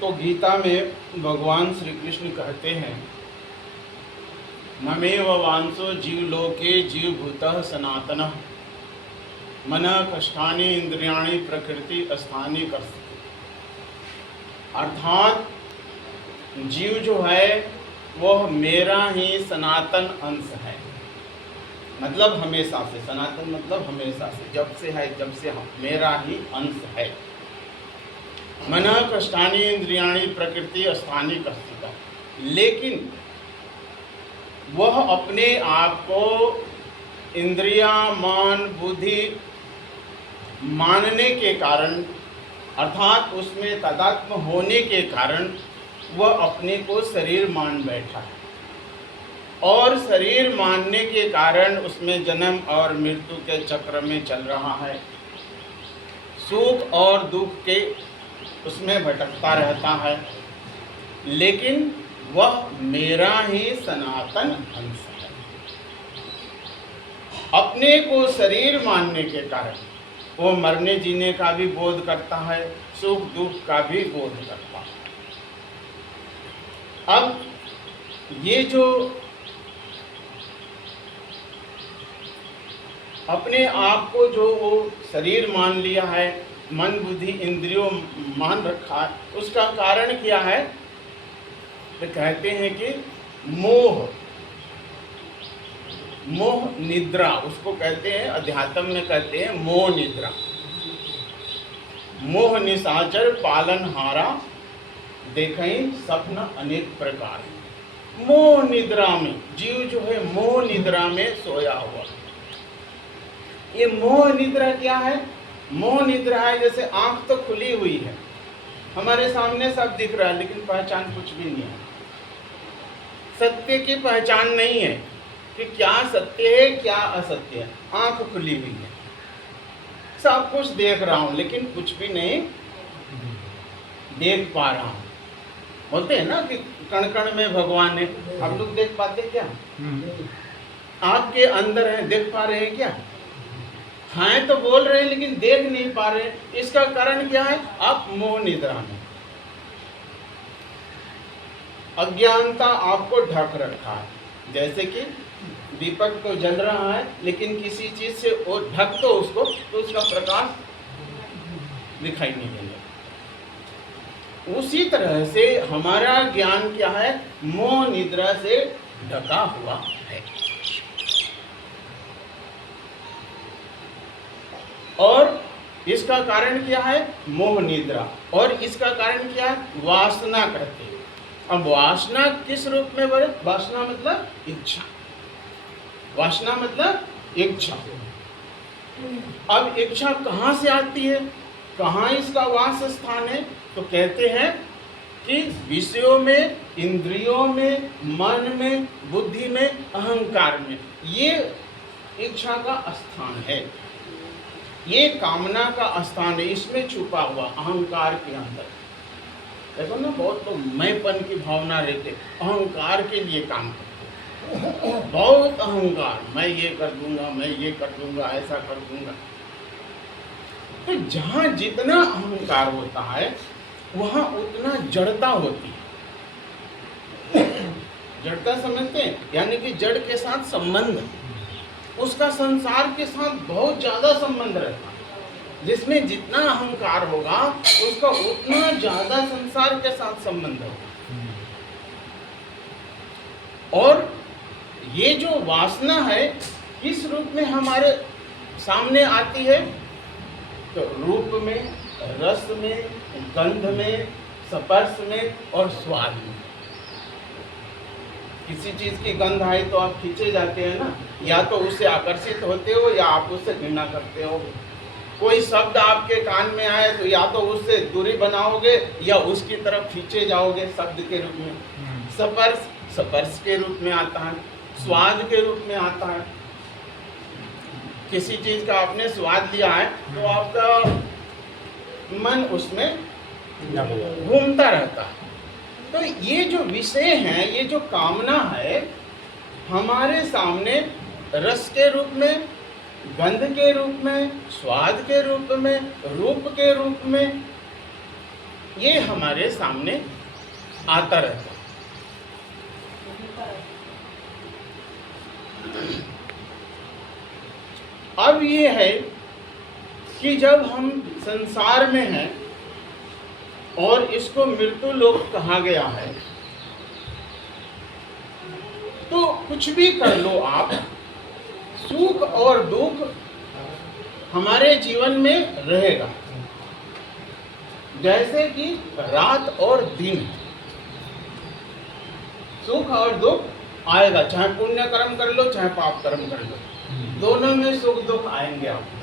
तो गीता में भगवान श्री कृष्ण कहते हैं, ममेव वांसो जीवलोके जीवभूतः सनातनः मनः कष्टानि इंद्रियाणि प्रकृति अस्थानि कर्षति। अर्थात जीव जो है वह मेरा ही सनातन अंश है। मतलब हमेशा से, सनातन मतलब हमेशा से, जब से है, जब से मेरा ही अंश है। मनः कष्टानि इंद्रियाणि प्रकृति अस्थानि कर्षति। लेकिन वह अपने आप को इंद्रिया मन बुद्धि मानने के कारण, अर्थात उसमें तादात्म्य होने के कारण वह अपने को शरीर मान बैठा है, और शरीर मानने के कारण उसमें जन्म और मृत्यु के चक्र में चल रहा है। सुख और दुख के उसमें भटकता रहता है। लेकिन वह मेरा ही सनातन अंश है। अपने को शरीर मानने के कारण वो मरने जीने का भी बोध करता है, सुख दुख का भी बोध करता है। अब ये जो अपने आप को जो वो शरीर मान लिया है, मन बुद्धि इंद्रियों मान रखा है, उसका कारण क्या है? तो कहते हैं कि मोह निद्रा, उसको कहते हैं, अध्यात्म में कहते हैं मोह निद्रा। मोह निशाचर पालनहारा देखें स्वप्न अनेक प्रकार। मोह निद्रा में जीव जो है मोह निद्रा में सोया हुआ। ये मोह निद्रा क्या है? मोह निद्रा है जैसे आंख तो खुली हुई है, हमारे सामने सब दिख रहा है, लेकिन पहचान कुछ भी नहीं है। सत्य की पहचान नहीं है कि क्या सत्य है क्या असत्य है। आंख खुली हुई है, सब कुछ देख रहा हूं, लेकिन कुछ भी नहीं देख पा रहा हूं। बोलते हैं ना कि कण कण में भगवान है। आप लोग देख पाते क्या? आपके अंदर है, देख पा रहे हैं क्या? हाँ तो बोल रहे हैं, लेकिन देख नहीं पा रहे। इसका कारण क्या है? आप मोह निद्रा में, अज्ञानता आपको ढक रखा है। जैसे कि दीपक तो जल रहा है, लेकिन किसी चीज से वो ढक तो उसको, तो उसका प्रकाश दिखाई नहीं देगा। उसी तरह से हमारा ज्ञान क्या है? मोह निद्रा से ढका हुआ है। और इसका कारण क्या है? मोह निद्रा। और इसका कारण क्या है? वासना कहते हैं। अब वासना किस रूप में बने? वासना मतलब इच्छा। वासना मतलब इच्छा। अब इच्छा कहाँ से आती है? कहाँ इसका वास स्थान है? तो कहते हैं कि विषयों में, इंद्रियों में, मन में, बुद्धि में, अहंकार में, ये इच्छा का स्थान है। ये कामना का स्थान है। इसमें छुपा हुआ अहंकार के अंदर। देखो ना, बहुत लोग मैंपन की भावना रहते, अहंकार के लिए काम करते, बहुत अहंकार, मैं ये कर दूंगा, मैं ये कर दूंगा, ऐसा कर दूंगा। तो जहाँ जितना अहंकार होता है वहाँ उतना जड़ता होती है। जड़ता समझते हैं? यानी कि जड़ के साथ संबंध, उसका संसार के साथ बहुत ज्यादा संबंध रहता है। जिसमें जितना अहंकार होगा उसका उतना ज्यादा संसार के साथ संबंध होगा। और ये जो वासना है किस रूप में हमारे सामने आती है? तो रूप में, रस में, गंध में, स्पर्श में और स्वाद में। किसी चीज की गंध आई तो आप खींचे जाते हैं ना, या तो उससे आकर्षित होते हो या आप उससे घृणा करते हो। कोई शब्द आपके कान में आए तो या तो उससे दूरी बनाओगे या उसकी तरफ खींचे जाओगे शब्द के रूप में। स्पर्श के रूप में आता है, स्वाद के रूप में आता है। किसी चीज का आपने स्वाद लिया है तो आपका मन उसमें घूमता रहता है। तो ये जो विषय हैं, ये जो कामना है, हमारे सामने रस के रूप में, गंध के रूप में, स्वाद के रूप में, रूप के रूप में ये हमारे सामने आता रहता है। अब ये है कि जब हम संसार में हैं और इसको मृत्यु लोक कहा गया है, तो कुछ भी कर लो आप, सुख और दुख हमारे जीवन में रहेगा। जैसे कि रात और दिन, सुख और दुख आएगा, चाहे पुण्य कर्म कर लो चाहे पाप कर्म कर लो, दोनों में सुख दुख आएंगे आपको।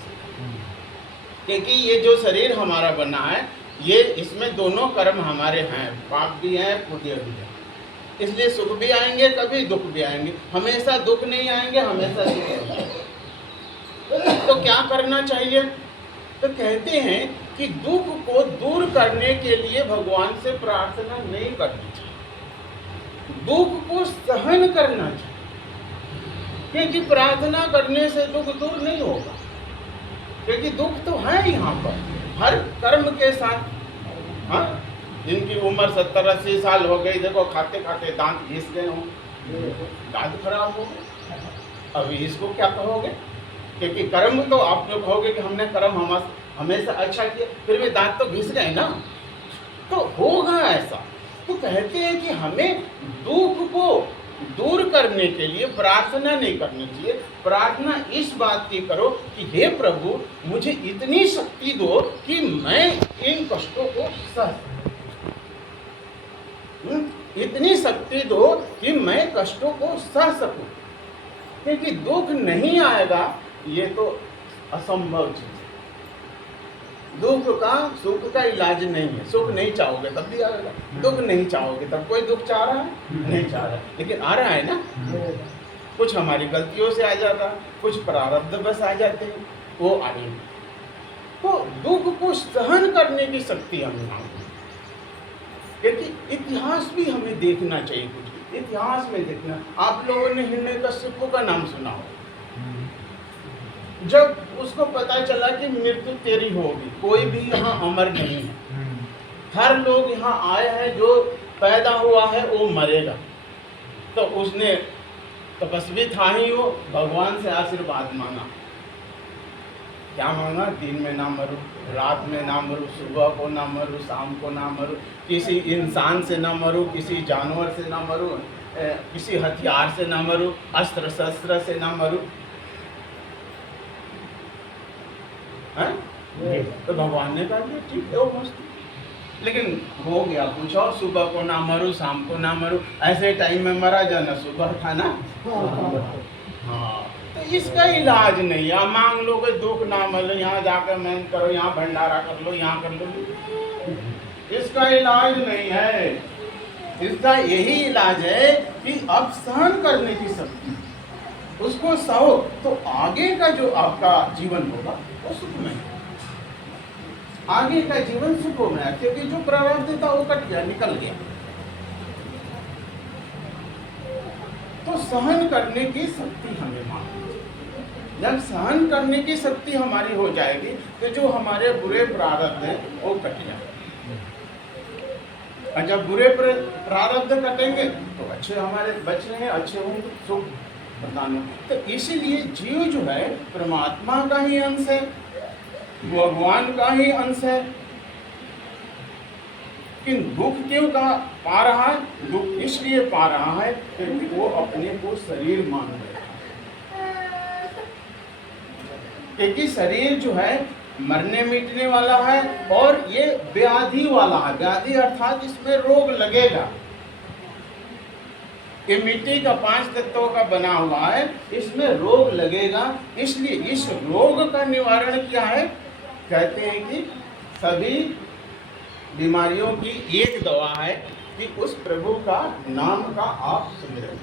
क्योंकि ये जो शरीर हमारा बना है, ये इसमें दोनों कर्म हमारे हैं, पाप भी है पुण्य भी है, इसलिए सुख भी आएंगे कभी दुख भी आएंगे, हमेशा दुख नहीं आएंगे, हमेशा सुख आएंगे। तो क्या करना चाहिए? तो कहते हैं कि दुख को दूर करने के लिए भगवान से प्रार्थना नहीं करनी चाहिए, दुख को सहन करना चाहिए। क्योंकि प्रार्थना करने से दुख दूर नहीं होगा, क्योंकि दुख तो है यहाँ पर हर कर्म के साथ। हाँ, जिनकी उम्र 70-80 साल हो गई, देखो खाते खाते दांत घिस गए हों, दांत खराब हो गए, अभी इसको क्या कहोगे? क्योंकि कर्म तो आप लोग कहोगे कि हमने कर्म हमेशा अच्छा किया, फिर भी दांत तो घिस गए ना, तो होगा ऐसा। तो कहते हैं कि हमें दुख को दूर करने के लिए प्रार्थना नहीं करनी चाहिए, प्रार्थना इस बात की करो कि हे प्रभु, मुझे इतनी शक्ति दो कि मैं इन कष्टों को सह सकूं, इतनी शक्ति दो कि मैं कष्टों को सह सकूं। क्योंकि दुख नहीं आएगा ये तो असंभव चीज है। दुख का सुख का इलाज नहीं है, सुख नहीं चाहोगे तब भी आएगा, दुख नहीं चाहोगे तब कोई दुख चाह रहा है? नहीं चाह रहा है, लेकिन आ रहा है ना। कुछ हमारी गलतियों से आ जाता, कुछ प्रारब्ध बस आ जाते हैं, वो आएंगे। तो दुख को सहन करने की शक्ति हमें मांगनी, क्योंकि इतिहास भी हमें देखना चाहिए। कुछ इतिहास में देखना, आप लोगों ने हिरण्यकश्यप का नाम सुना हो। जब उसको पता चला कि मृत्यु तेरी होगी, कोई भी यहाँ अमर नहीं है, हर लोग यहाँ आए हैं, जो पैदा हुआ है वो मरेगा, तो उसने तपस्वी था ही वो, भगवान से आशीर्वाद मांगा। क्या मांगा? दिन में ना मरूं, रात में ना मरूं, सुबह को ना मरूं, शाम को ना मरूं, किसी इंसान से ना मरूं, किसी जानवर से ना मरूं, किसी हथियार से ना मरूं, अस्त्र शस्त्र से ना मरूं। तो भगवान ने कहा ठीक है, वो मस्त। लेकिन हो गया कुछ और, सुबह को ना मरूं, शाम को ना मरूं, ऐसे टाइम में मरा जाना, सुबह था ना। हाँ, तो इसका इलाज नहीं है। मांग लो कि दुख ना मिले, यहाँ जाकर मैं करो, यहाँ भंडारा कर लो, यहाँ कर लो, इसका इलाज नहीं है। इसका यही इलाज है कि अब सहन करने की शक्ति, उसको सहो, तो आगे का जो आपका जीवन होगा वो सुखमय, आगे का जीवन सुखमय है। क्योंकि जो प्रारब्ध था वो कट गया, निकल गया। तो सहन करने की शक्ति हमें मांगनी चाहिए। जब सहन करने की शक्ति हमारी हो जाएगी तो जो हमारे बुरे प्रारब्ध हैं वो कट जाएंगे, और जब बुरे प्रारब्ध कटेंगे तो अच्छे हमारे बच रहे हैं, अच्छे होंगे, सुख प्रदान हो। तो इसीलिए जीव जो है परमात्मा का ही अंश है, भगवान का ही अंश है। कि दुख क्यों पा रहा है? दुख इसलिए पा रहा है क्योंकि वो अपने को शरीर मान रहा है। क्योंकि शरीर जो है मरने मिटने वाला है, और ये व्याधि वाला है। व्याधि अर्थात इसमें रोग लगेगा। ये मिट्टी का 5 तत्वों का बना हुआ है, इसमें रोग लगेगा। इसलिए इस रोग का निवारण क्या है? कहते हैं कि सभी बीमारियों की एक दवा है कि उस प्रभु का नाम का आप सुमिरन,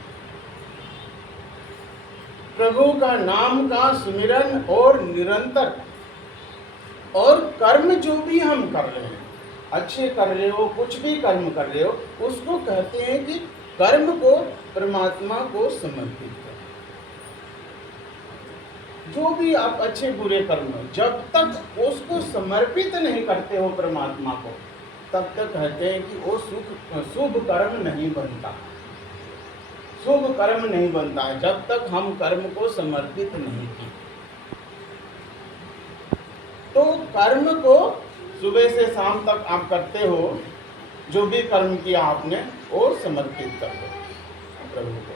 प्रभु का नाम का सुमिरन, और निरंतर, और कर्म जो भी हम कर रहे हैं, अच्छे कर रहे हो, कुछ भी कर्म कर रहे हो, उसको कहते हैं कि कर्म को परमात्मा को समर्पित करो। जो भी आप अच्छे बुरे कर्म, जब तक उसको समर्पित नहीं करते हो परमात्मा को, तब तक कहते हैं कि वो शुभ कर्म नहीं बनता। शुभ कर्म नहीं बनता है जब तक हम कर्म को समर्पित नहीं किए। तो कर्म को सुबह से शाम तक आप करते हो, जो भी कर्म किया आपने वो समर्पित कर दो प्रभु को।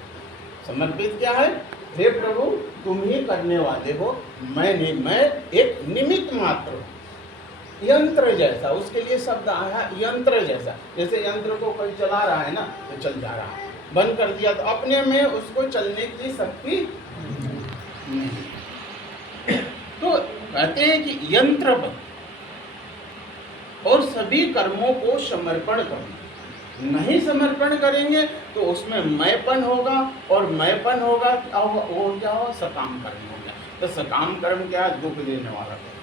समर्पित क्या है? हे प्रभु तुम ही करने वाले हो, मैं नहीं, मैं एक निमित्त मात्र हूँ, यंत्र जैसा। उसके लिए शब्द आया यंत्र जैसा। जैसे यंत्र को कोई चला रहा है ना तो चल जा रहा है, बंद कर दिया तो अपने में उसको चलने की शक्ति नहीं। तो कहते हैं कि यंत्र बन और सभी कर्मों को समर्पण करना। नहीं समर्पण करेंगे तो उसमें मैंपन होगा, और मैंपन होगा वो क्या हो? सकाम कर्म हो गया। तो सकाम कर्म क्या है? दुख देने वाला कर्म।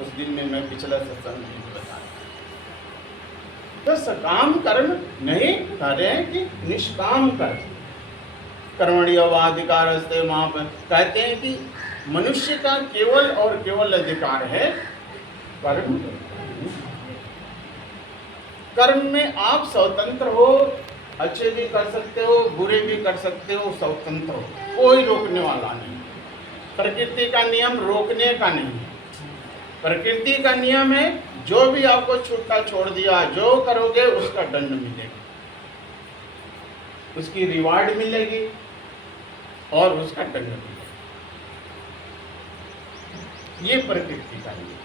उस दिन में मैं पिछला सत्संग में बताया। तो सकाम कर्म नहीं करें कि निष्काम कर्म। कर्मण्येवाधिकारस्ते वहाँ पर कहते हैं कि मनुष्य का केवल और केवल अधिकार है कर्म। कर्म में आप स्वतंत्र हो, अच्छे भी कर सकते हो, बुरे भी कर सकते हो, स्वतंत्र हो, कोई रोकने वाला नहीं। प्रकृति का नियम रोकने का नहीं है। प्रकृति का नियम है जो भी आपको छूटा छोड़ दिया, जो करोगे उसका दंड मिलेगा, उसकी रिवार्ड मिलेगी और उसका दंड मिलेगा। ये प्रकृति का नियम।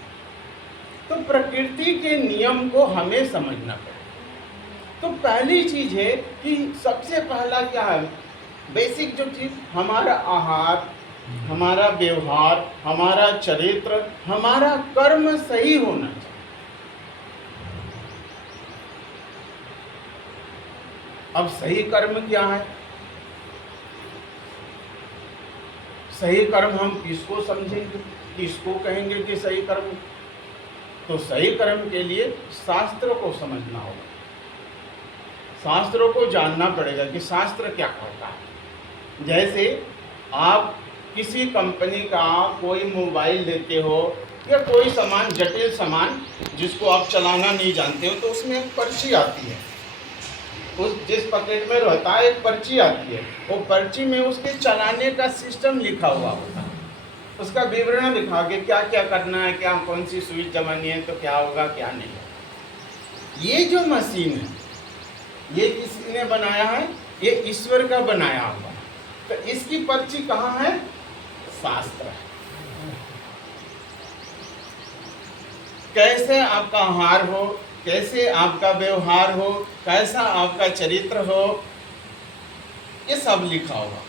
तो प्रकृति के नियम को हमें समझना पड़ेगा। तो पहली चीज है कि सबसे पहला क्या है? बेसिक जो चीज, हमारा आहार, हमारा व्यवहार, हमारा चरित्र, हमारा कर्म सही होना चाहिए। अब सही कर्म क्या है? सही कर्म हम किसको समझेंगे, किसको कहेंगे कि सही कर्म? तो सही कर्म के लिए शास्त्र को समझना होगा, शास्त्रों को जानना पड़ेगा कि शास्त्र क्या कहता है। जैसे आप किसी कंपनी का कोई मोबाइल लेते हो या कोई सामान, जटिल सामान जिसको आप चलाना नहीं जानते हो, तो उसमें एक पर्ची आती है। उस जिस पैकेट में रहता है एक पर्ची आती है, वो पर्ची में उसके चलाने का सिस्टम लिखा हुआ होता है, उसका विवरण लिखा के क्या क्या करना है, क्या कौन सी स्विच दबानी है तो क्या होगा क्या नहीं। ये जो मशीन है ये किसने बनाया है? ये ईश्वर का बनाया हुआ। तो इसकी पर्ची कहाँ है? शास्त्र है। कैसे आपका आहार हो, कैसे आपका व्यवहार हो, कैसा आपका चरित्र हो, ये सब लिखा होगा।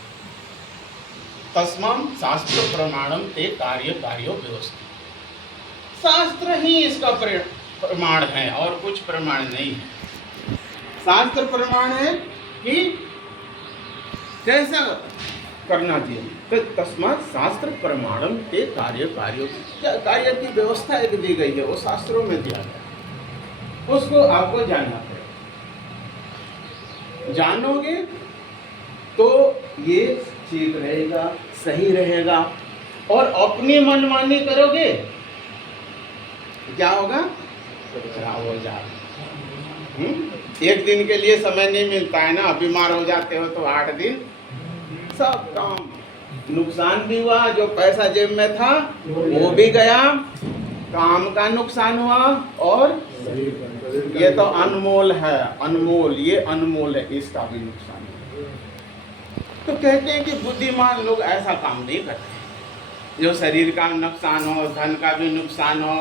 तस्माम शास्त्र प्रमाणम ते कार्य कार्यो व्यवस्थित। शास्त्र ही इसका प्रमाण है और कुछ प्रमाण नहीं है। शास्त्र प्रमाण है कि कैसा करना चाहिए। तो तस्मात शास्त्र प्रमाणम ते कार्य कार्यो, कार्य की व्यवस्था एक दी गई है, वो शास्त्रों में दिया गया, उसको आपको जानना पड़ेगा। जानोगे तो ये ठीक रहेगा, सही रहेगा। और अपनी मनमानी करोगे क्या होगा? खराब हो जाएगा। एक दिन के लिए समय नहीं मिलता है ना, बीमार हो जाते हो तो 8 दिन सब काम, नुकसान भी हुआ, जो पैसा जेब में था वो भी गया, काम का नुकसान हुआ, और ये तो अनमोल है, अनमोल, ये अनमोल है, इसका भी नुकसान है। तो कहते हैं कि बुद्धिमान लोग ऐसा काम नहीं करते, जो शरीर का नुकसान हो, धन का भी नुकसान हो,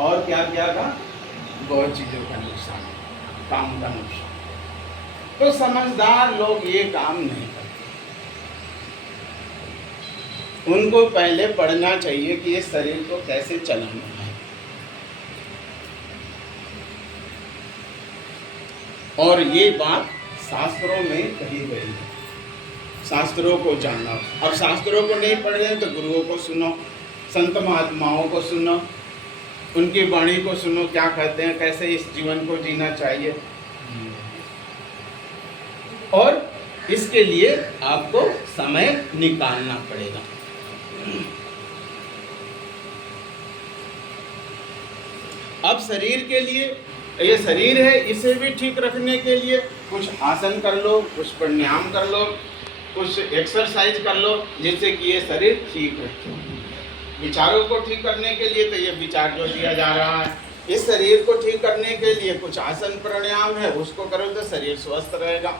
और क्या क्या का, बहुत चीज़ों का नुकसान हो, काम का नुकसान। तो समझदार लोग ये काम नहीं करते। उनको पहले पढ़ना चाहिए कि ये शरीर को कैसे चलाना है, और ये बात शास्त्रों में कही गई है। शास्त्रों को जानना। अब शास्त्रों को नहीं पढ़ रहे तो गुरुओं को सुनो, संत महात्माओं को सुनो, उनकी वाणी को सुनो, क्या कहते हैं, कैसे इस जीवन को जीना चाहिए। और इसके लिए आपको समय निकालना पड़ेगा। अब शरीर के लिए ये शरीर है, इसे भी ठीक रखने के लिए कुछ आसन कर लो, कुछ प्राणायाम कर लो, कुछ एक्सरसाइज कर लो, जिससे कि ये शरीर ठीक रहे। विचारों को ठीक करने के लिए तो ये विचार जो दिया जा रहा है, इस शरीर को ठीक करने के लिए कुछ आसन प्राणायाम है, उसको करो तो शरीर स्वस्थ रहेगा।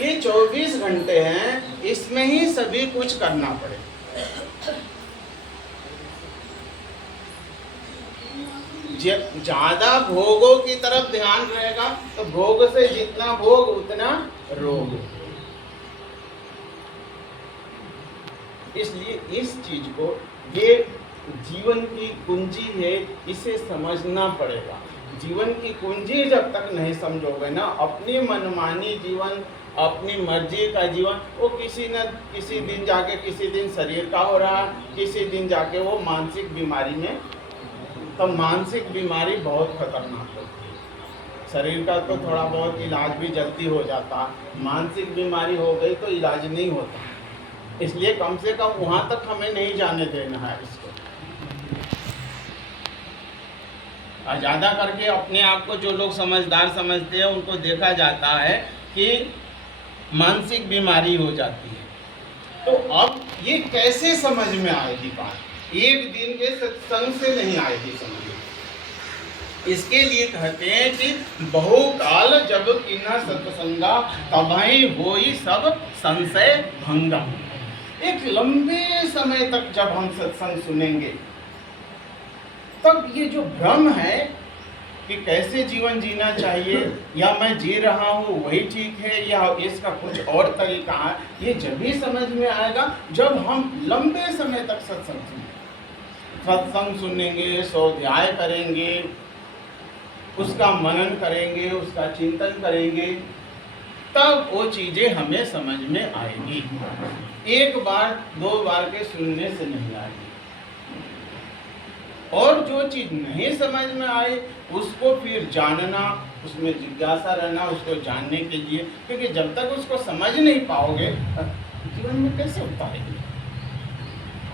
ये 24 घंटे हैं, इसमें ही सभी कुछ करना पड़ेगा। ज्यादा भोगों की तरफ ध्यान रहेगा तो भोग से जितना भोग उतना रोग। इसलिए इस चीज को, ये जीवन की कुंजी है, इसे समझना पड़ेगा। जीवन की कुंजी जब तक नहीं समझोगे ना, अपनी मनमानी जीवन, अपनी मर्जी का जीवन, वो किसी न किसी दिन जाके, किसी दिन शरीर का हो रहा, किसी दिन जाके वो मानसिक बीमारी में। तो मानसिक बीमारी बहुत खतरनाक होती है। शरीर का तो थोड़ा बहुत इलाज भी जल्दी हो जाता, मानसिक बीमारी हो गई तो इलाज नहीं होता। इसलिए कम से कम वहाँ तक हमें नहीं जाने देना है इसको। ज़्यादा करके अपने आप को जो लोग समझदार समझते हैं, उनको देखा जाता है कि मानसिक बीमारी हो जाती है। तो अब ये कैसे समझ में आएगी बात? एक दिन के सत्संग से नहीं आएगी समझ। इसके लिए कहते हैं कि बहुकाल जब किना सत्संगा तभी होई सब संशय भंगा। एक लंबे समय तक जब हम सत्संग सुनेंगे, तब ये जो भ्रम है कि कैसे जीवन जीना चाहिए, या मैं जी रहा हूँ वही ठीक है, या इसका कुछ और तरीका है, ये जब भी समझ में आएगा जब हम लंबे समय तक सत्संग सुनेंगे, स्वाध्याय करेंगे, उसका मनन करेंगे, उसका चिंतन करेंगे, तब वो चीजें हमें समझ में आएगी। एक बार दो बार के सुनने से नहीं आएगी। और जो चीज नहीं समझ में आए उसको फिर जानना, उसमें जिज्ञासा रहना, उसको जानने के लिए, क्योंकि जब तक उसको समझ नहीं पाओगे जीवन में कैसे उतारेंगे।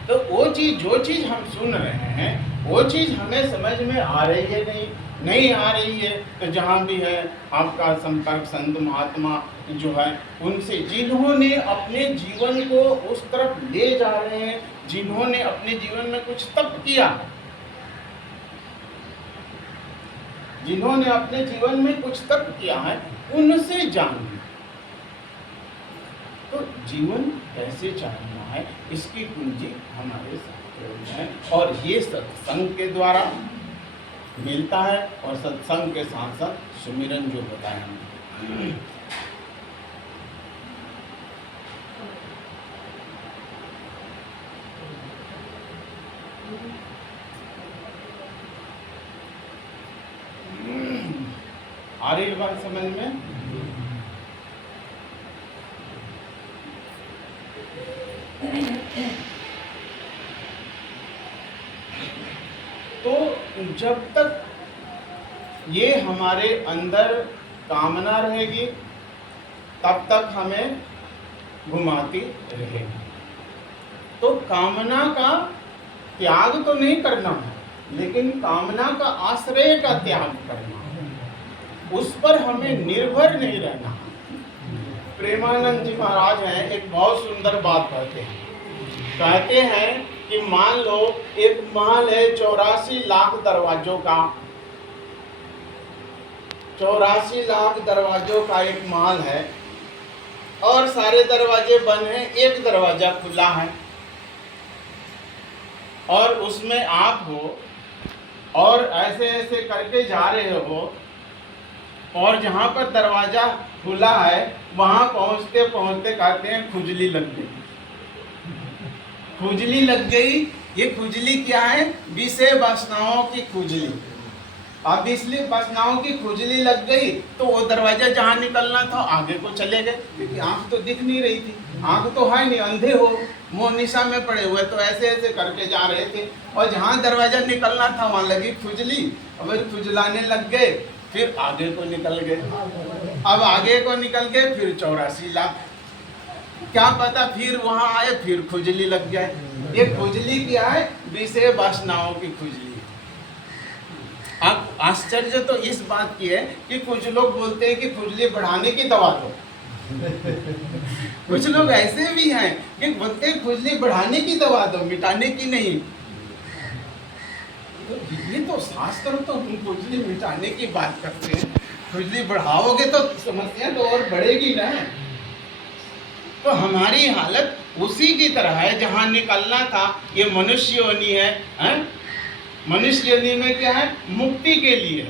तो वो चीज, जो चीज हम सुन रहे हैं, वो चीज हमें समझ में आ रही है नहीं आ रही है, तो जहाँ भी है आपका संपर्क संत महात्मा जो है उनसे, जिन्होंने अपने जीवन को उस तरफ ले जा रहे हैं, जिन्होंने अपने जीवन में कुछ तप किया, जिन्होंने अपने जीवन में कुछ तप किया है, उनसे जानिए। तो जीवन कैसे चलना है, इसकी कुंजी हमारे साथ है, और ये सत्संग के द्वारा मिलता है। और सत्संग के साथ साथ सुमिरन जो होता है हमने, आ रही बात समझ में? तो जब तक ये हमारे अंदर कामना रहेगी, तब तक हमें घुमाती रहेगी। तो कामना का त्याग तो नहीं करना है, लेकिन कामना का आश्रय का त्याग करना है, उस पर हमें निर्भर नहीं रहना। प्रेमानंद जी महाराज हैं, एक बहुत सुंदर बात कहते हैं कि मान लो एक महल है 84 लाख दरवाजों का, 84 लाख दरवाजों का एक महल है, और सारे दरवाजे बंद हैं, एक दरवाजा खुला है, और उसमें आप हो, और ऐसे ऐसे करके जा रहे हो, और जहाँ पर दरवाजा खुला है वहाँ पहुँचते पहुँचते कहते हैं खुजली लग गई। खुजली लग गई, ये खुजली क्या है? विषय वासनाओं की खुजली। अब इसलिए वासनाओं की खुजली लग गई तो वो दरवाजा जहाँ निकलना था आगे को चले गए, क्योंकि आँख तो दिख नहीं रही थी, आँख तो है नहीं, अंधे हो, मुँह निशा में पड़े हुए, तो ऐसे ऐसे करके जा रहे थे, और जहाँ दरवाजा निकलना था वहाँ लगी खुजली, अब खुजलाने लग गए, फिर आगे को निकल गए। अब आगे को निकल गए, फिर 84 लाख, क्या पता फिर वहाँ आए, फिर खुजली लग जाए। ये खुजली क्या है? विषय वासनाओं की खुजली। आश्चर्य तो इस बात की है कि कुछ लोग बोलते हैं कि खुजली बढ़ाने की दवा दो। कुछ लोग ऐसे भी हैं कि बोलते हैं खुजली बढ़ाने की दवा दो, मिटाने की नहीं। तो ये तो शास्त्र तो खुजली मिटाने की बात करते हैं, खुजली बढ़ाओगे तो समस्या तो और बढ़ेगी ना। तो हमारी हालत उसी की तरह है, जहां निकलना था ये मनुष्य योनि है, मनुष्य योनि में क्या है, मुक्ति के लिए,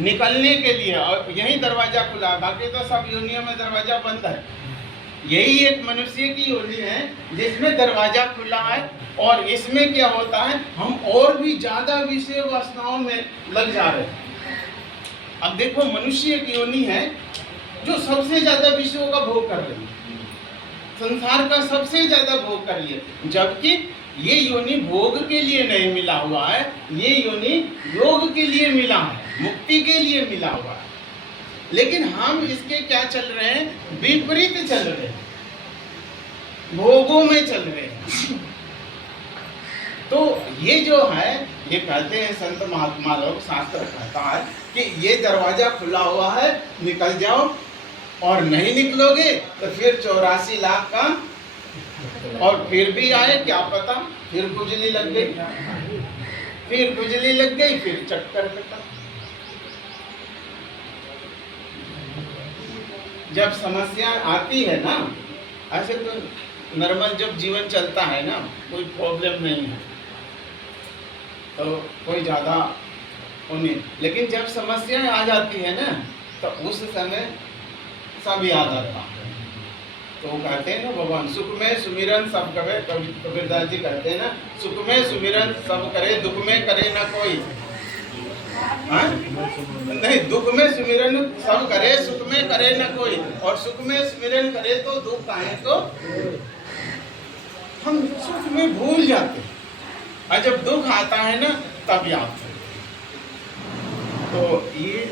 निकलने के लिए, और यही दरवाजा खुला है, बाकी तो सब योनियों में दरवाजा बंद है। यही एक मनुष्य की योनि है जिसमें दरवाजा खुला है, और इसमें क्या होता है, हम और भी ज्यादा विषय वासनाओं में लग जा रहे हैं। अब देखो, मनुष्य की योनि है जो सबसे ज्यादा विषयों का भोग कर रही है, संसार का सबसे ज्यादा भोग कर रही है, जबकि ये योनि भोग के लिए नहीं मिला हुआ है, ये योनि योग के लिए मिला है, मुक्ति के लिए मिला हुआ है। लेकिन हम इसके क्या चल रहे हैं, विपरीत चल रहे हैं, भोगों में चल रहे हैं। तो ये जो है, ये कहते हैं संत महात्मा लोग, शास्त्र कहता है कि ये दरवाजा खुला हुआ है, निकल जाओ, और नहीं निकलोगे तो फिर 84 लाख का, और फिर भी आए क्या पता, फिर खुजली लग गई, फिर खुजली लग गई, फिर चक्कर खत्म। जब समस्या आती है ना, ऐसे तो नॉर्मल जब जीवन चलता है ना, कोई प्रॉब्लम नहीं है, तो कोई ज़्यादा उन्हीं, लेकिन जब समस्याएं आ जाती है ना, तो उस समय सब याद आता है। तो वो कहते हैं ना, भगवान सुख में सुमिरन सब करे, कबीरदास जी कहते हैं ना, सुख में सुमिरन सब करे, दुख में करे ना कोई। नहीं, दुख में सुमिरन सब करे, सुख में करे ना कोई, और सुख में सुमिरन करे तो दुख आए तो हम सुख में भूल जाते हैं, और जब दुख आता है ना तब याद करते। तो ये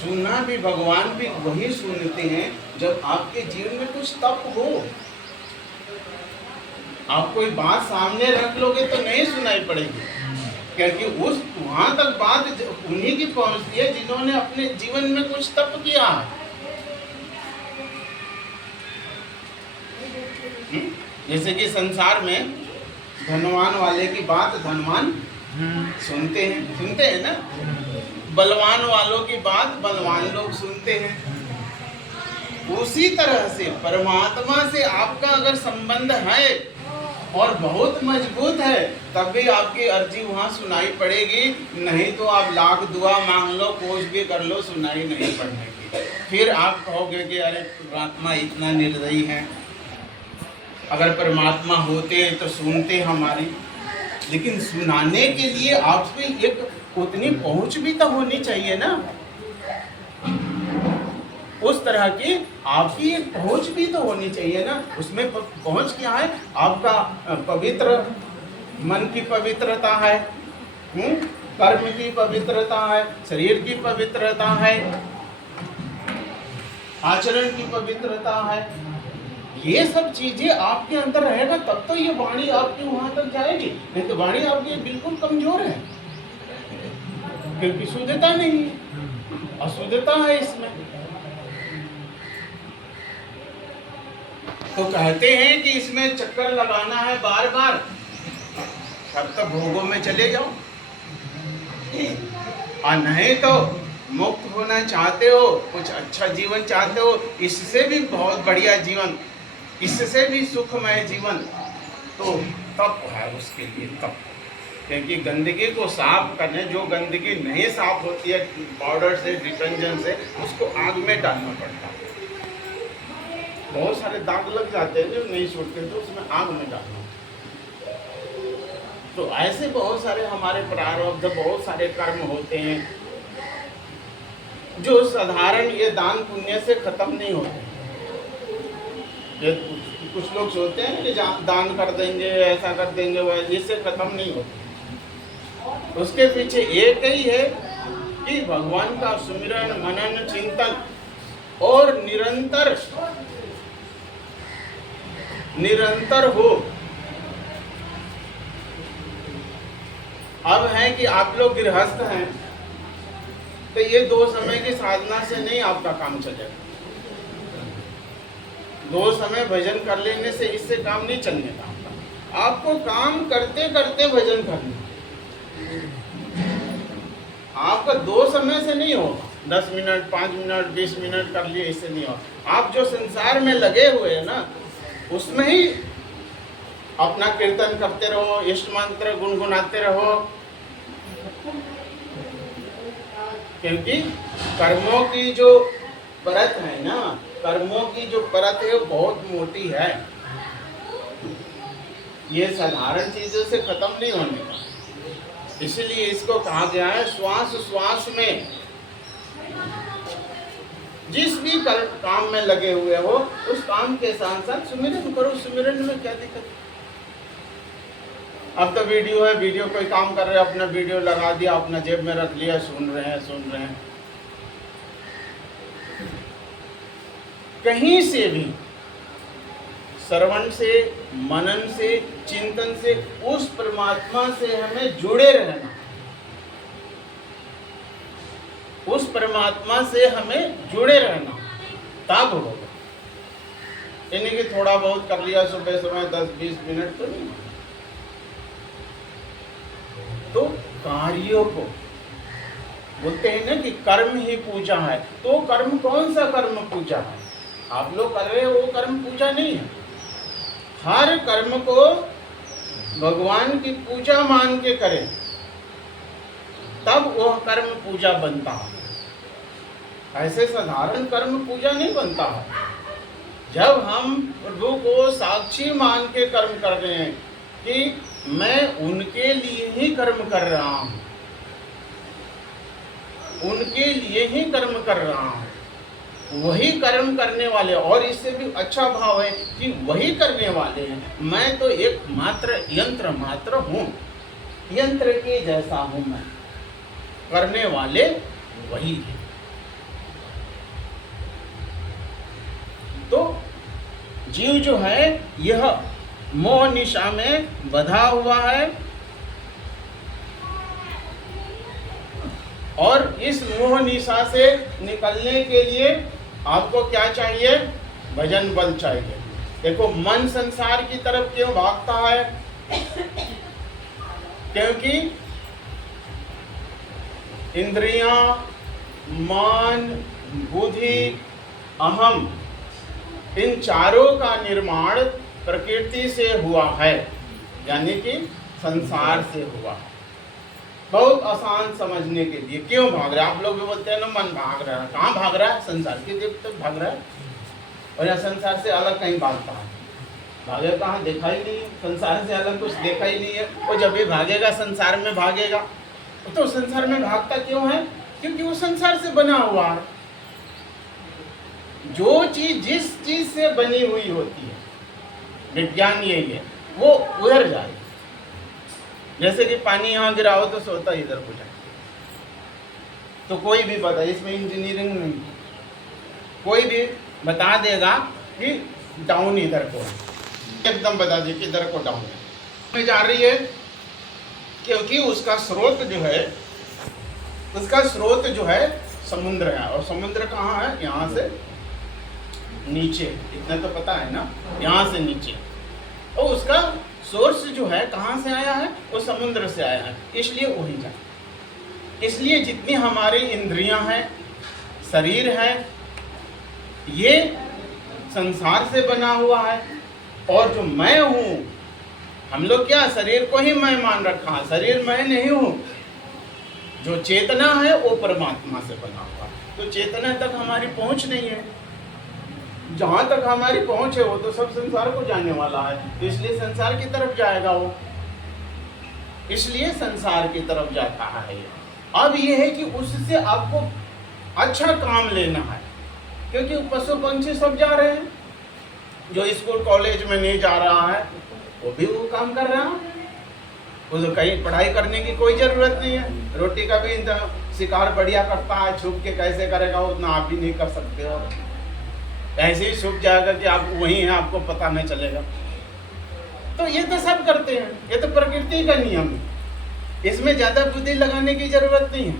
सुनना भी, भगवान भी वही सुनते हैं जब आपके जीवन में कुछ तप हो। आप कोई बात सामने रख लोगे तो नहीं सुनाई पड़ेगी, क्योंकि उस वहां तक बात उन्हीं की पहुंचती है जिन्होंने अपने जीवन में कुछ तप किया। जैसे कि संसार में धनवान वाले की बात धनवान सुनते हैं ना, बलवान वालों की बात बलवान लोग सुनते हैं। उसी तरह से परमात्मा से आपका अगर संबंध है और बहुत मजबूत है, तब भी आपकी अर्जी वहाँ सुनाई पड़ेगी, नहीं तो आप लाख दुआ मांग लो, कोशिश भी कर लो, सुनाई नहीं पड़ेगी। फिर आप कहोगे कि अरे परमात्मा इतना निर्दयी है, अगर परमात्मा होते तो सुनते हमारी। लेकिन सुनाने के लिए आपकी एक उतनी पहुंच भी तो होनी चाहिए ना, उस तरह की आपकी एक पहुंच भी तो होनी चाहिए ना। उसमें पहुंच क्या है, आपका पवित्र मन की पवित्रता है, कर्म की पवित्रता है, शरीर की पवित्रता है, आचरण की पवित्रता है। ये सब चीजें आपके अंदर रहेगा तब तो ये वाणी आपकी वहां तक जाएगी, नहीं तो वाणी आपकी बिल्कुल कमजोर है, क्योंकि शुद्धता नहीं है, अशुद्धता है इसमें। तो कहते हैं कि इसमें चक्कर लगाना है बार बार, तब तक भोगों में चले जाओ, और नहीं तो मुक्त होना चाहते हो, कुछ अच्छा जीवन चाहते हो, इससे भी बहुत बढ़िया जीवन, इससे भी सुखमय जीवन, तो तप है उसके लिए तप। क्योंकि गंदगी को साफ करने, जो गंदगी नहीं साफ होती है पाउडर से, डिटर्जेंट से, उसको आग में डालना पड़ता है। बहुत सारे दाग लग जाते हैं जो नहीं छूटते, तो उसमें आग में डालना। तो ऐसे बहुत सारे हमारे प्रारब्ध, बहुत सारे कर्म होते हैं जो साधारण ये दान पुण्य से खत्म नहीं होते। कुछ लोग सोचते हैं कि दान कर देंगे, ऐसा कर देंगे, वह इससे खत्म नहीं होता। उसके पीछे एक ही है कि भगवान का सुमिरन, मनन, चिंतन और निरंतर हो। अब है कि आप लोग गृहस्थ हैं, तो ये 2 समय की साधना से नहीं आपका काम चलेगा। 2 समय भजन कर लेने से इससे काम नहीं चलने का। आपको काम करते करते भजन करना। आपका 2 समय से नहीं होगा, 10 मिनट 5 मिनट 20 मिनट कर लिए, इससे नहीं होगा। आप जो संसार में लगे हुए हैं ना, उसमें ही अपना कीर्तन करते रहो, इष्ट मंत्र गुनगुनाते रहो, क्योंकि कर्मों की जो परत है ना, कर्मों की जो परत है वो बहुत मोटी है। ये साधारण चीजों से खत्म नहीं होने का। इसलिए इसको कहा गया है श्वास श्वास में जिस भी काम में लगे हुए हो, उस काम के साथ साथ सुमिरन करो। सुमिरन में क्या दिक्कत है? अब तो वीडियो है, वीडियो कोई काम कर रहे हैं, अपना वीडियो लगा दिया, अपना जेब में रख लिया, सुन रहे हैं। कहीं से भी श्रवण से, मनन से, चिंतन से उस परमात्मा से हमें जुड़े रहना। उस परमात्मा से हमें जुड़े रहना, तब होगा। यानी कि थोड़ा बहुत कर लिया सुबह सुबह 10-20 मिनट तो नहीं। तो कार्यों को बोलते हैं ना कि कर्म ही पूजा है। तो कर्म कौन सा कर्म पूजा है? आप लोग कर रहे हो वो कर्म पूजा नहीं है। हर कर्म को भगवान की पूजा मान के करें, तब वह कर्म पूजा बनता है। ऐसे साधारण कर्म पूजा नहीं बनता है। जब हम प्रभु को साक्षी मान के कर्म कर रहे हैं कि मैं उनके लिए ही कर्म कर रहा हूँ, उनके लिए ही कर्म कर रहा हूँ, वही कर्म करने वाले, और इससे भी अच्छा भाव है कि वही करने वाले हैं। मैं तो एक मात्र यंत्र मात्र हूँ, यंत्र के जैसा हूँ मैं, करने वाले वही है। तो जीव जो है यह मोह निशा में बंधा हुआ है, और इस मोह निशा से निकलने के लिए आपको क्या चाहिए? भजन बल चाहिए। देखो मन संसार की तरफ क्यों भागता है? क्योंकि इंद्रियां, मन, बुद्धि, अहम, इन चारों का निर्माण प्रकृति से हुआ है, यानी कि संसार से हुआ है। बहुत आसान समझने के लिए क्यों भाग रहा है? आप लोग भी बोलते हैं ना मन भाग रहा है। कहाँ भाग रहा है? संसार की तरफ तक भाग रहा है, और यह संसार से अलग कहीं भागता है? भागेगा कहाँ? देखा ही नहीं है। संसार से अलग कुछ देखा ही नहीं है। वो जब भी भागेगा संसार में भागेगा। तो संसार में भागता क्यों है? क्योंकि वो संसार से बना हुआ है। जो चीज जिस चीज से बनी हुई होती है, विज्ञान यही है, वो उधर जाए। जैसे कि पानी यहाँ गिरा हो तो सोता इधर को जाए। तो कोई भी बता, इसमें इंजीनियरिंग नहीं, कोई भी बता देगा कि डाउन इधर को, एकदम बता दे कि इधर को डाउन में जा रही है, क्योंकि उसका स्रोत जो है समुद्र है। और समुद्र कहाँ है? यहाँ से नीचे, इतना तो पता है ना, यहाँ से नीचे। और उसका सोर्स जो है कहाँ से आया है? वो समुद्र से आया है, इसलिए वही जाए। इसलिए जितनी हमारी इंद्रियां हैं, शरीर है, ये संसार से बना हुआ है। और जो मैं हूँ, हम लोग क्या शरीर को ही मैं मान रखा है, शरीर मैं नहीं हूँ। जो चेतना है वो परमात्मा से बना हुआ है। तो चेतना तक हमारी पहुँच नहीं है। जहाँ तक हमारी पहुँच है वो तो सब संसार को जाने वाला है, तो इसलिए संसार की तरफ जाएगा वो, इसलिए संसार की तरफ जाता है। अब ये है कि उससे आपको अच्छा काम लेना है, क्योंकि पशु पंछी सब जा रहे हैं। जो स्कूल कॉलेज में नहीं जा रहा है वो भी वो काम कर रहा है, उसको कहीं पढ़ाई करने की कोई ज़रूरत नहीं है। रोटी का भी शिकार बढ़िया करता है, छुप के कैसे करेगा उतना आप भी नहीं कर सकते हो। ऐसे ही छुप जाएगा कि आप वहीं हैं, आपको पता नहीं चलेगा। तो ये तो सब करते हैं, ये तो प्रकृति का नियम है। इसमें ज्यादा बुद्धि लगाने की जरूरत नहीं है।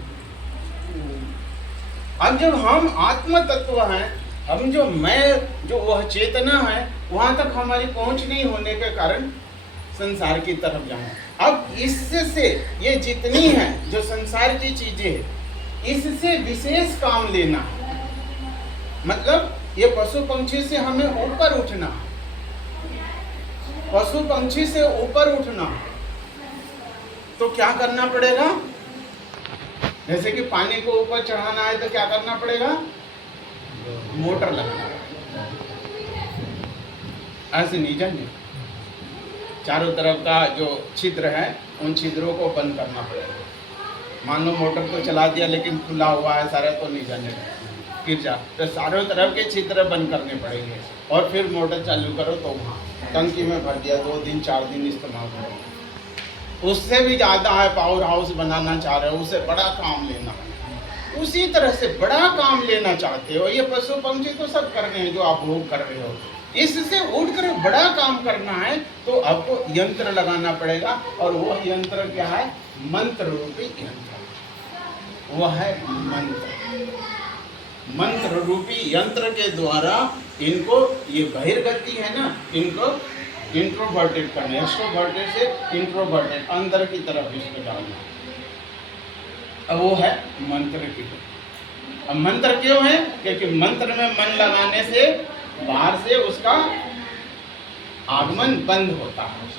अब जब हम आत्म तत्व हैं, हम जो मैं जो वह चेतना है, वहां तक हमारी पहुंच नहीं होने के कारण संसार की तरफ जाना। अब इससे ये जितनी है जो संसार की चीजें है, इससे विशेष काम लेना है। मतलब ये पशु पंक्षी से हमें ऊपर उठना, पशु पंक्षी से ऊपर उठना, तो क्या करना पड़ेगा? जैसे कि पानी को ऊपर चढ़ाना है तो क्या करना पड़ेगा? मोटर लगाना पड़ेगा। ऐसे नहीं जाएंगे। चारों तरफ का जो छिद्र है उन छिद्रों को बंद करना पड़ेगा। मान लो मोटर तो चला दिया लेकिन खुला हुआ है सारा, तो नहीं जाने गिर जा, तो चारों तरफ के छिद्र बंद करने पड़ेंगे और फिर मोटर चालू करो। तो वहाँ टंकी में भर दिया, 2 दिन 4 दिन इस्तेमाल करो। उससे भी ज़्यादा है, पावर हाउस बनाना चाह रहे हो, उससे बड़ा काम लेना है। उसी तरह से बड़ा काम लेना चाहते हो। ये पशु पंक्षी तो सब कर रहे हैं जो आप भोग कर रहे हो। इससे उठकर बड़ा काम करना है तो आपको यंत्र लगाना पड़ेगा, और वह यंत्र क्या है? मंत्र रूपी यंत्र। वह है मंत्र। मंत्र रूपी यंत्र के द्वारा इनको, ये बहिर्गति है ना, इनको इंट्रोवर्टेड करना, एक्सट्रोवर्टेड से इंट्रोवर्टेड, अंदर की तरफ इसको डालना। अब वो है मंत्र की। अब मंत्र क्यों है? क्योंकि मंत्र में मन लगाने से बाहर से उसका आगमन बंद होता है।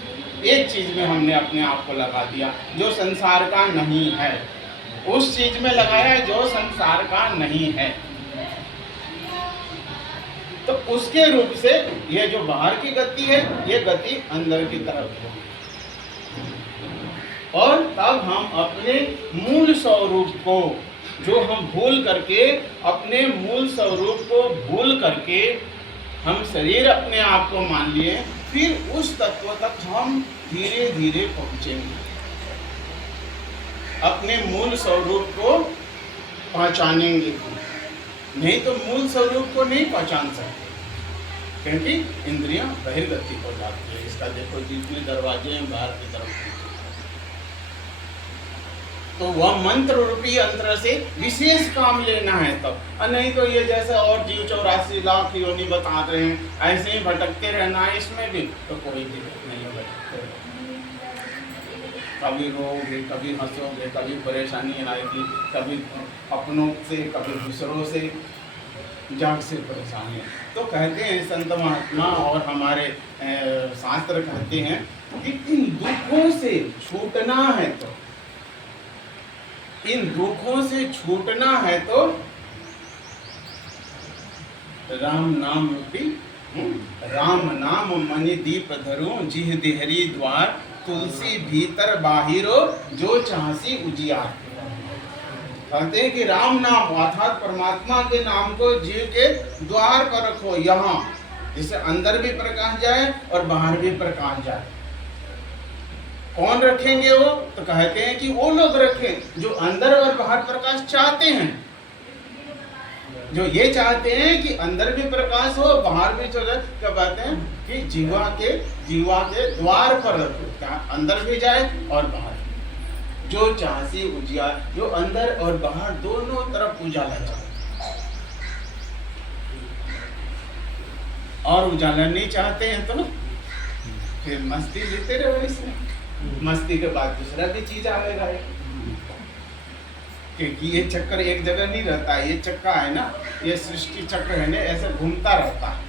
एक चीज में हमने अपने आप को लगा दिया जो संसार का नहीं है, उस चीज में लगाया जो संसार का नहीं है, तो उसके रूप से ये जो बाहर की गति है, ये गति अंदर की तरफ है। और तब हम अपने मूल स्वरूप को, जो हम भूल करके, अपने मूल स्वरूप को भूल करके हम शरीर अपने आप को मान लिए, फिर उस तत्व तक हम धीरे धीरे पहुंचेंगे। अपने मूल स्वरूप को पहचानेंगे, नहीं तो मूल स्वरूप को नहीं पहचान सकते, क्योंकि इंद्रियां बहिर्गति हो जाती है। इसका देखो जितने दरवाजे हैं बाहर की तरफ, तो वह मंत्र रूपी यंत्र से विशेष काम लेना है तब। और नहीं तो ये जैसे और जीव 84 लाख योनि बता रहे हैं, ऐसे ही भटकते रहना है इसमें भी, तो कोई दिक्कत नहीं है। भटकते कभी रोगे, कभी हंसोगे, कभी परेशानी आएगी, कभी अपनों से, कभी दूसरों से, जग से परेशानी। तो कहते हैं संत महात्मा और हमारे शास्त्र कहते हैं कि इन दुखों से छूटना है, तो इन दुखों से छूटना है तो राम नाम रूपी, राम नाम मणि दीप धरो, जिह देहरी द्वार, तुलसी भीतर बाहिरो, जो चाहसी उजियार। कहते हैं कि राम नाम अर्थात परमात्मा के नाम को जीव के द्वार पर रखो, यहाँ जिससे अंदर भी प्रकाश जाए और बाहर भी प्रकाश जाए। कौन रखेंगे वो? तो कहते हैं कि वो लोग रखें जो अंदर और बाहर प्रकाश चाहते हैं, जो ये चाहते हैं कि अंदर भी प्रकाश हो, बाहर भी चले। क्या कहते हैं कि जीवा के द्वार पर रखो, क्या अंदर भी जाए और बाहर, जो चाहसी उजियार, जो अंदर और बाहर दोनों तरफ उजाला चाहते। और उजाला नहीं चाहते हैं तो फिर मस्ती लेते रहो इसमें। मस्ती के बाद दूसरा भी चीज आएगा, क्योंकि ये चक्कर एक जगह नहीं रहता है। ये चक्का है ना, ये सृष्टि चक्र है ना, ऐसे घूमता रहता है।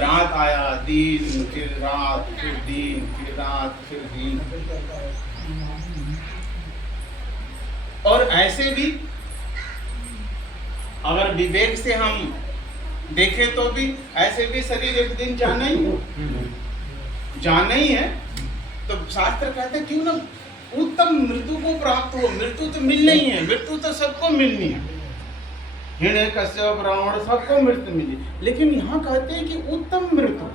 रात आया, दिन, फिर रात, फिर दिन, फिर रात, फिर दिन। और ऐसे भी अगर विवेक से हम देखें तो भी ऐसे भी शरीर एक दिन जाना ही है। तो शास्त्र कहते हैं क्यों ना उत्तम मृत्यु को प्राप्त हो। मृत्यु तो मिलनी ही है, मृत्यु तो सबको मिलनी है। हिरण्यकश्यप, रावण सबको मृत्यु मिली, लेकिन यहाँ कहते हैं कि उत्तम मृत्यु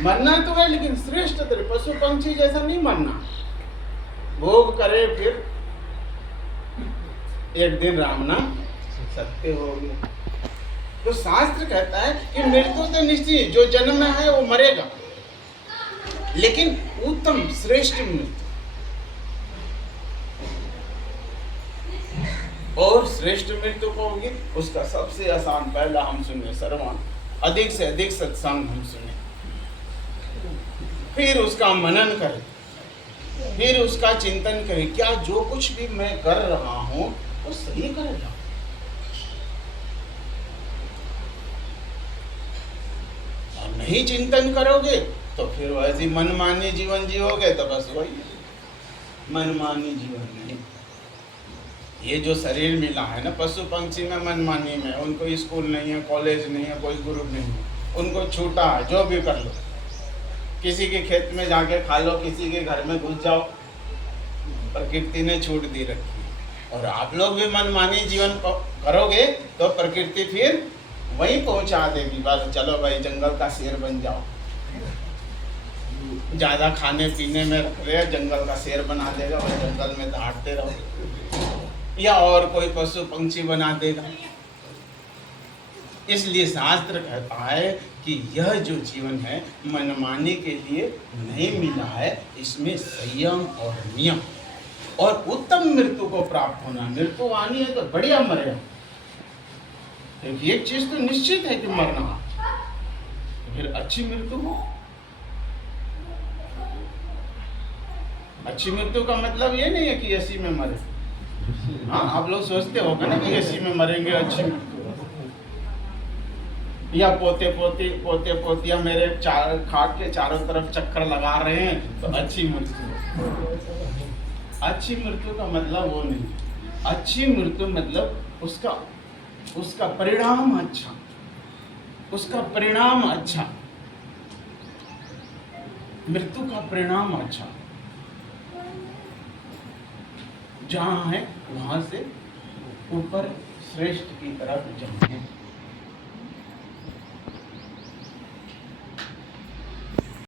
मरना तो है, लेकिन श्रेष्ठ तरह पशु पंछी जैसा नहीं मरना। भोग करे फिर एक दिन राम नाम सत्य हो गया। तो शास्त्र कहता है कि मृत्यु तो निश्चित, जो जन्म में है वो मरेगा, लेकिन उत्तम श्रेष्ठ मृत्यु और श्रेष्ठ मृत्यु को होगी उसका सबसे आसान पहला हम सुने श्रवण, अधिक से अधिक सत्संग हम सुने, फिर उसका मनन करें, फिर उसका चिंतन करें, क्या जो कुछ भी मैं कर रहा हूं वो सही कर रहा हूं। और नहीं चिंतन करोगे तो फिर वैसी मनमानी जीवन जियोगे तो बस वही मनमानी जीवन नहीं। ये जो शरीर मिला है ना, पशु पंक्षी में मनमानी में, उनको स्कूल नहीं है, कॉलेज नहीं है, कोई गुरु नहीं है, उनको छूटा है, जो भी कर लो, किसी के खेत में जाके खा लो, किसी के घर में घुस जाओ, प्रकृति ने छूट दी रखी। और आप लोग भी मनमानी जीवन करोगे तो प्रकृति फिर वहीं पहुंचा देगी, बस चलो भाई जंगल का शेर बन जाओ, ज्यादा खाने पीने में रख रहे जंगल का शेर बना देगा और जंगल में दहाड़ते रहो, या और कोई पशु पंक्षी बना देगा। इसलिए शास्त्र कहता है कि यह जो जीवन है मनमानी के लिए नहीं मिला है, इसमें संयम और नियम और उत्तम मृत्यु को प्राप्त होना। मृत्यु आनी है तो बढ़िया मरेगा, क्योंकि एक चीज तो निश्चित है कि मरना, तो फिर अच्छी मृत्यु हो। अच्छी मृत्यु का मतलब ये नहीं है कि एसी में मरे। हाँ, आप लोग सोचते होगे ना कि एसी में मरेंगे अच्छी मृत्यु, या पोते पोतिया मेरे खाट के चारों तरफ चक्कर लगा रहे हैं तो अच्छी मृत्यु। अच्छी मृत्यु का मतलब वो नहीं। अच्छी मृत्यु मतलब उसका परिणाम अच्छा, उसका परिणाम अच्छा, मृत्यु का परिणाम अच्छा, जहाँ है वहां से ऊपर श्रेष्ठ की तरफ जाए।